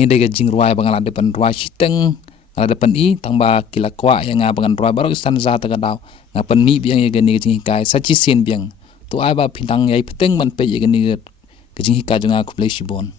ni de jing ruai bangala depan ruai siteng ngala depan I tangba kila kwa yang bangan ruai baru istan za ta daw ngapan mi biang ye gani jing kai sachi sin biang tu ai ba phintang yai peteng man pe ye gani jing ka junga kuplei shibon